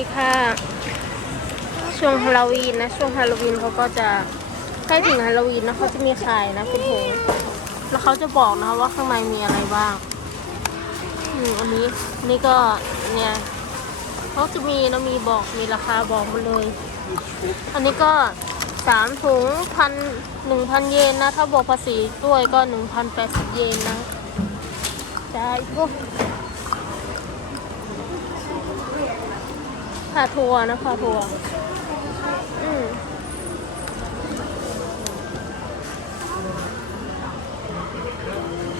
นี่ค่ะ ช่วงฮาโลวีนนะ ช่วงฮาโลวีนเขาก็จะใกล้ถึงฮาโลวีนนะเขาจะมีขายนะเป็นถุงแล้วเขาจะบอกนะคะว่าข้างในมีอะไรบ้างอันนี้นี่ก็เนี่ยเขาจะมีนะมีบอกมีราคาบอกมาเลย อันนี้ก็สามถุงพันหนึ่งพันเยนนะ ถ้าบอกภาษีด้วยก็หนึ่งพันแปดสิบเยนนะจ่ายปุ๊บ พาทัวร์นะพาทัวร์อืม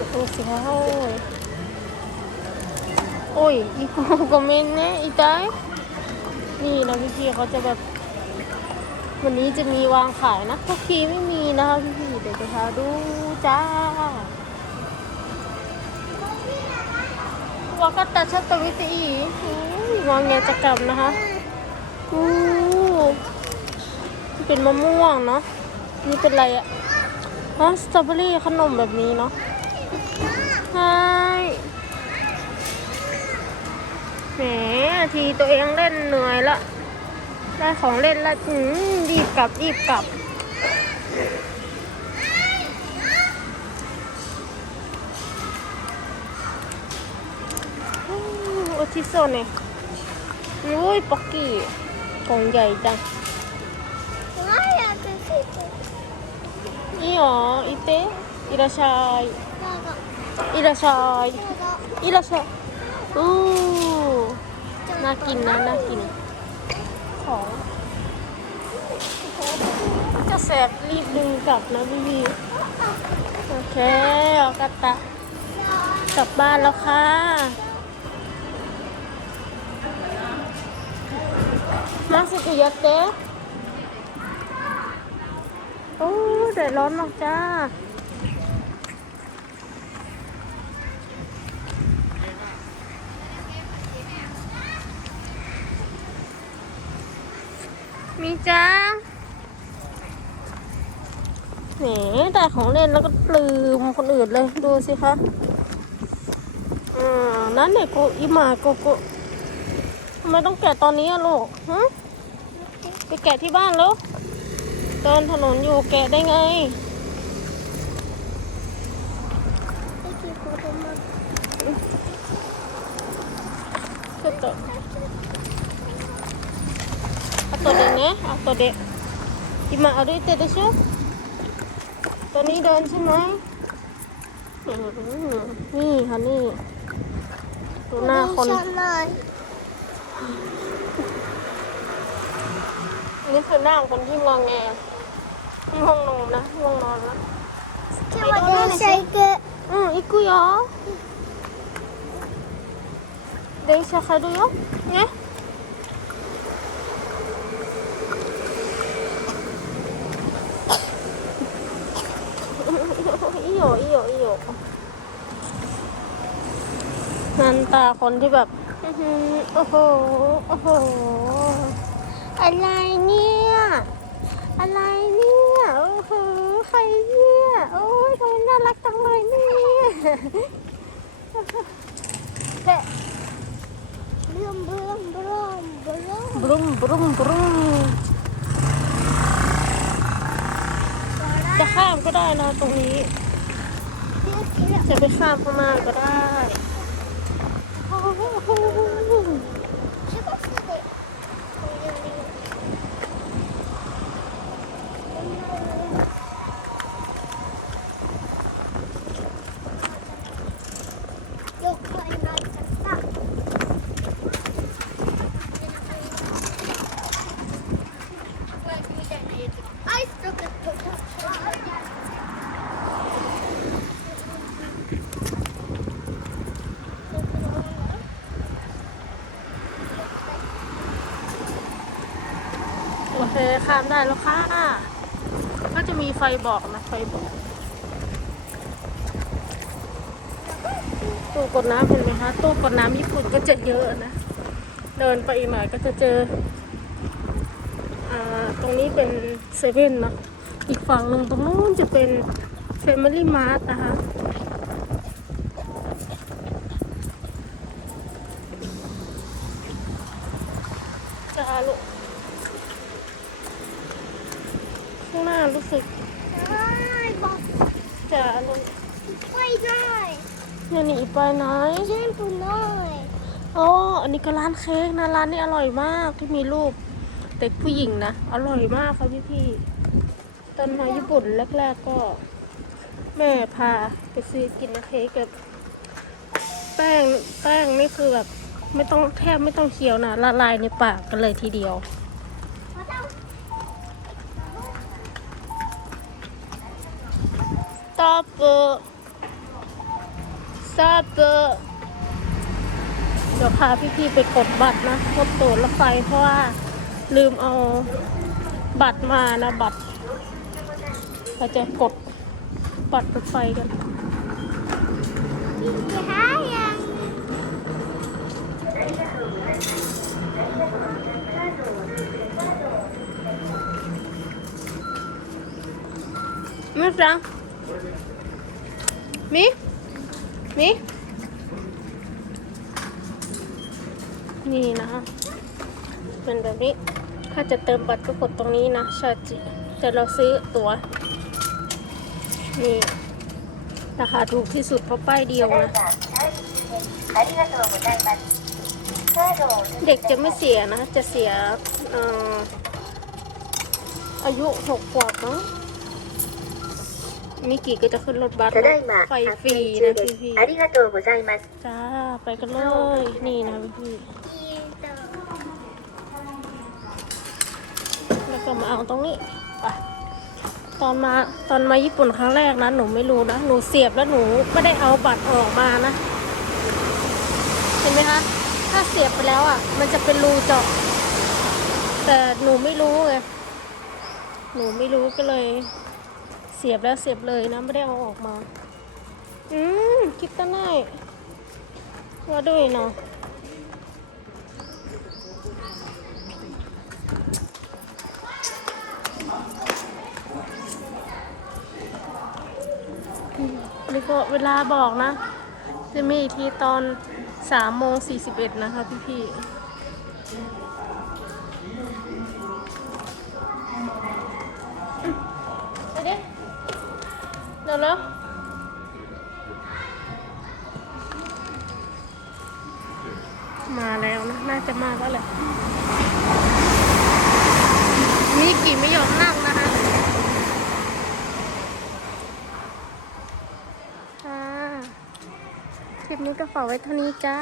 โอ้สิโอ้ยโอ้ยอีโกก็เมนเนี่ยอีตายนี่นะพี่ๆเขาจะแบบ วันนี้จะมีวางขายนะทุกทีไม่มีนะคะพี่ๆเดี๋ยวจะพาดูจ้าวากาตาชัตวิตี วางแงจะกลับนะคะอู้เป็นมะม่วงเนาะนี่เป็นอะไรอะฮะสตรอเบอรี่ขนมแบบนี้เนาะใช่แหมทีตัวเองเล่นเหนื่อยละได้ของเล่นล้วอืมรีบกลับรีบกลับอืมโอชิโซเนี่ย โอ้ยป๊อกกี้กล่องใหญ่จังนี่อีหรออีเต้อีราชายอีราชายอีราชายอู้น่ากินนะน่ากิน ของจะแสบรีบดึงกลับนะพี่บีโอเคออกกรตตะกลับบ้านแล้วค่ะ สิยะเตะโอ้แดดร้อนมากจ้ามีจ้าแหมแต่ของเล่นแล้วก็ปลืมคนอื่นเลย ดูสิคะอ่านั่นเนี่ยโกอิมาโกโกทำไมต้องแกะตอนนี้อะลูกฮะ ไปแกะที่บ้านแล้วเดินถนนอยู่แกะได้ไง 駅子供。ちょっと後でね後で今歩いてでしょตอนนี้เดินใช่ไหมอืมนี่ค่ะนี่ดูหน้าคน 電車ない。 นี่คือหน้าของคนที่งองแงที่ห้องนอนนะง่วงนอนแล้ว 今日は電車行く。うん行くよ電車入るよねいいよいいよいいよงานตาคนที่แบบอื้อหือโอ้โหโอ้โห อะไรเนี่ย อะไรเนี่ย โอ้โห ใครเนี่ย โอ้ยทำไมน่ารักจังเลยเนี่ยเฮ้บรุมบรุมบรุมบรุมบรุมบรุมบรุมจะข้ามก็ได้นะตรงนี้ จะไปข้ามพม่าก็ได้ เคข้ามได้แล้วค่ะ ก็จะมีไฟบอกนะ ไฟบอก ตู้กดน้ำเห็นไหมคะ ตู้กดน้ำญี่ปุ่นก็จะเยอะนะ เดินไปอีกหน่อยก็จะเจอ อ่า ตรงนี้เป็นเซเว่นนะ อีกฝั่งหนึ่งตรงนู้นจะเป็น Family Mart นะคะจ้าลูกข้างหน้า รู้สึกได้บอกจะลูกไม่ได้อย่าหนีไปไหนเช่นตัวน้อยอ๋ออันนี้ก็ร้านเค้กนะร้านนี้อร่อยมากที่มีรูปเด็กผู้หญิงนะอร่อยมากค่ะพี่พี่ๆตอนมาญี่ปุ่นแรกๆก็ แม่พาไปซื้อกินนะเค้กแบบแป้งแป้งนี่คือแบบไม่ต้องแทบไม่ต้องเคี้ยวนะละลายในปากกันเลยทีเดียว สตอปเปอร์สตอปเปอเดี๋ยวพาพี่ๆไปกดบัตรนะกดตั๋วรถไฟเพราะว่าลืมเอาบัตรมานะบัตรเราจะกดบัตรรถไฟกันกินกี่ มิมินี่นะคะเป็นแบบนี้ ถ้าจะเติมบัตรก็กดตรงนี้นะชาจิแต่เราซื้อตัว๋ว นี่ราคาถูกที่สุดเพราะป้ายเดียวนะ เด็กจะไม่เสียนะ จะเสียอายุหกขวบมั้ง มิกิก็จะขึ้นรถบัสจะไไฟฟรีนะพี่พี่อาริกาโตโกไซมัสจ้า ไปกันเลย นี่นะพี่แล้วก็มาเอาตรงนี้ไปตอนมาตอนมาญี่ปุ่นครั้งแรกนะ หนูไม่รู้นะ หนูเสียบแล้วหนูไม่ได้เอาบัตรออกมานะ เห็นไหมคะ ถ้าเสียบไปแล้วอะ มันจะเป็นรูเจาะ แต่หนูไม่รู้ไง หนูไม่รู้ก็เลย เสียบแล้วเสียบเลยนะไม่ได้เอาออกมา อืมคิดตั้งได้ว่าด้วยเนาะนี่ก็เวลาบอกนะ จะมีอีกทีตอนสามโมงสี่สิบเอ็ดนะคะพี่พี่ เดี๋ยวแล้วมาแล้วนะ น่าจะมาแล้วแหละมีกี่ไม่ยอมนั่งนะคะค่ะคลิปนี้ก็ฝากไว้เท่านี้จ้า